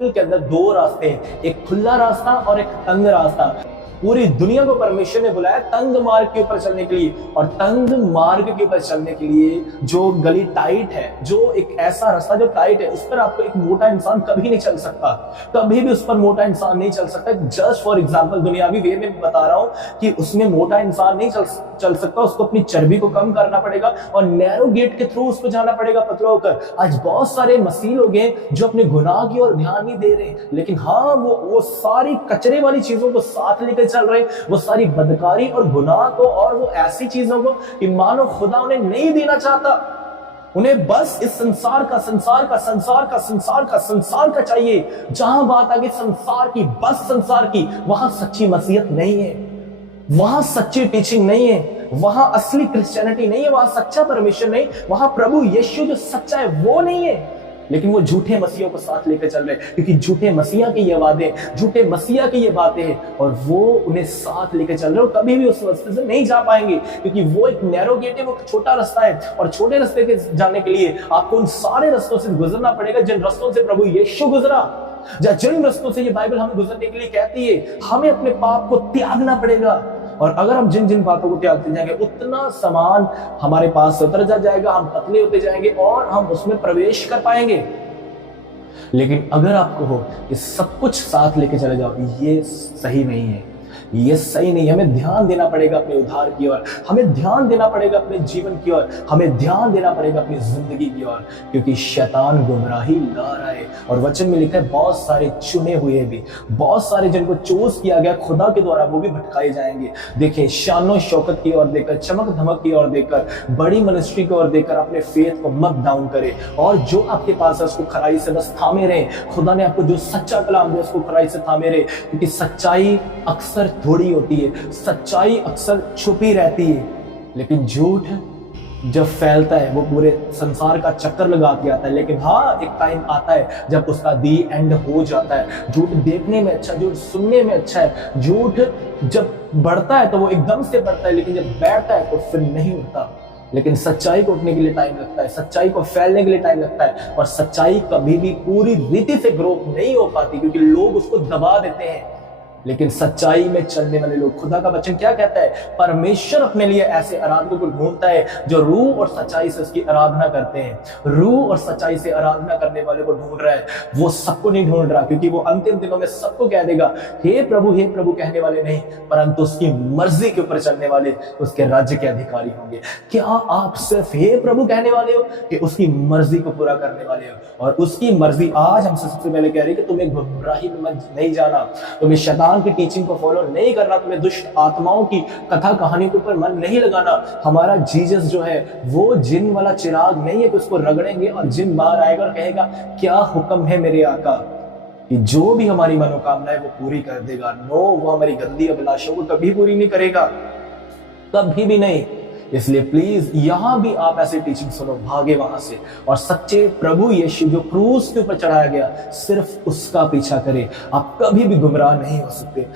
के अंदर दो रास्ते हैं, एक खुला रास्ता और एक तंग रास्ता। पूरी दुनिया को परमेश्वर ने बुलाया तंग मार्ग के ऊपर चलने के लिए, और तंग मार्ग के ऊपर चलने के लिए जो गली टाइट है, जो एक ऐसा रास्ता जो टाइट है, उस पर आपको एक मोटा इंसान कभी नहीं चल सकता, कभी भी उस पर मोटा इंसान नहीं चल सकता। जस्ट फॉर एग्जांपल दुनियावी वे में बता रहा हूं कि उसमें मोटा इंसान नहीं चल सकता, उसको अपनी चर्बी को कम करना पड़ेगा और नैरो गेट के थ्रू उसको जाना पड़ेगा पतला होकर। आज बहुत सारे मसीह लोग हैं जो अपने गुनाह की ओर ध्यान नहीं दे रहे, लेकिन हाँ वो सारी कचरे वाली चीजों को साथ लेकर चल रहे, वो सारी बदकारी और गुनाह को और वो ऐसी चीजों को कि मानो खुदा उन्हें नहीं देना चाहता। उन्हें बस इस संसार का चाहिए। जहां बात आ गई संसार की, बस संसार की, वहां सच्ची मसीहत नहीं है, वहां सच्ची टीचिंग नहीं है, वहां असली क्रिश्चियनिटी नहीं है, वहां सच्चा परमेश्वर नहीं, वहां प्रभु यीशु जो सच्चा है वो नहीं है। लेकिन वो झूठे मसीहों को साथ लेकर चल रहे हैं, क्योंकि झूठे मसीहा की ये वादे, झूठे मसीहा की ये बातें हैं, और वो उन्हें साथ लेकर चल रहे हैं। कभी भी उस रास्ते से नहीं जा पाएंगे, क्योंकि वो एक नैरो गेट है, वो छोटा रास्ता है, और छोटे रास्ते के जाने के लिए आपको उन सारे रास्तों से गुजरना पड़ेगा जिन रास्तों से प्रभु यीशु गुजरा, जिन रास्तों से ये बाइबल हमें गुजरने के लिए कहती है। हमें अपने पाप को त्यागना पड़ेगा, और अगर हम जिन जिन बातों को त्यागते जाएंगे, उतना सामान हमारे पास से उतर जाएगा, हम पतले होते जाएंगे और हम उसमें प्रवेश कर पाएंगे। लेकिन अगर आपको हो कि सब कुछ साथ लेके चले जाओ, ये सही नहीं है, ये सही नहीं। हमें ध्यान देना पड़ेगा अपने उद्धार की ओर, हमें ध्यान देना पड़ेगा अपने जीवन की ओर, हमें ध्यान देना पड़ेगा अपनी जिंदगी की ओर, क्योंकि शैतान गुमराही ला रहा है। और वचन में लिखा है बहुत सारे चुने हुए भी, बहुत सारे जिनको चूज किया गया खुदा के द्वारा, वो भी भटकाए जाएंगे। देखिए, शानो शौकत की ओर देकर, चमक धमक की ओर देकर, बड़ी मिनिस्ट्री की ओर देकर अपने फेथ को मत डाउन करे, और जो आपके पास है उसको खराई से बस थामे रहे। खुदा ने आपको जो सच्चा कलाम दिया उसको खराई से थामे रहे, क्योंकि सच्चाई अक्सर थोड़ी होती है, सच्चाई अक्सर छुपी रहती है, लेकिन झूठ जब फैलता है वो पूरे संसार का चक्कर लगा के आता है। लेकिन हाँ, एक टाइम आता है जब उसका दी एंड हो जाता है। झूठ देखने में अच्छा, झूठ सुनने में अच्छा है, झूठ जब बढ़ता है तो वो एकदम से बढ़ता है, लेकिन जब बैठता है तो फिर नहीं उठता। लेकिन सच्चाई को उठने के लिए टाइम लगता है, सच्चाई को फैलने के लिए टाइम लगता है, और सच्चाई कभी भी पूरी रीति से ग्रो नहीं हो पाती, क्योंकि लोग उसको दबा देते हैं। लेकिन सच्चाई में चलने वाले लोग, खुदा का वचन क्या कहता है? परमेश्वर अपने लिए ऐसे आराधकों को ढूंढता है जो रूह और सच्चाई से उसकी आराधना करते हैं। रूह और सच्चाई से आराधना करने वाले को ढूंढ रहा है, वो सबको नहीं ढूंढ रहा, क्योंकि वो अंतिम दिनों में सबको कह देगा हे प्रभु कहने वाले नहीं, परंतु उसकी मर्जी के ऊपर चलने वाले उसके राज्य के अधिकारी होंगे। क्या आप सिर्फ हे प्रभु कहने वाले हो कि उसकी मर्जी को पूरा करने वाले हो? और उसकी मर्जी आज हमसे सबसे पहले कह रही है कि तुम्हें गुमराही में नहीं जाना, तुम्हें शैतान की टीचिंग को फॉलो नहीं करना, तुम्हें दुष्ट आत्माओं की कथा कहानी के ऊपर मन नहीं लगाना। हमारा जीसस जो है वो जिन वाला चिराग नहीं है कि उसको रगड़ेंगे और जिन बाहर आएगा और कहेगा क्या हुक्म है मेरे आका, कि जो भी हमारी मनोकामना है वो पूरी कर देगा। नो, वो हमारी गंदी अभिलाषाओं को कभी पूरी नहीं करेगा, कभी भी नहीं। इसलिए प्लीज यहां भी आप ऐसे टीचिंग सुनो, भागे वहां से, और सच्चे प्रभु यीशु जो क्रूस के ऊपर चढ़ाया गया, सिर्फ उसका पीछा करें। आप कभी भी गुमराह नहीं हो सकते।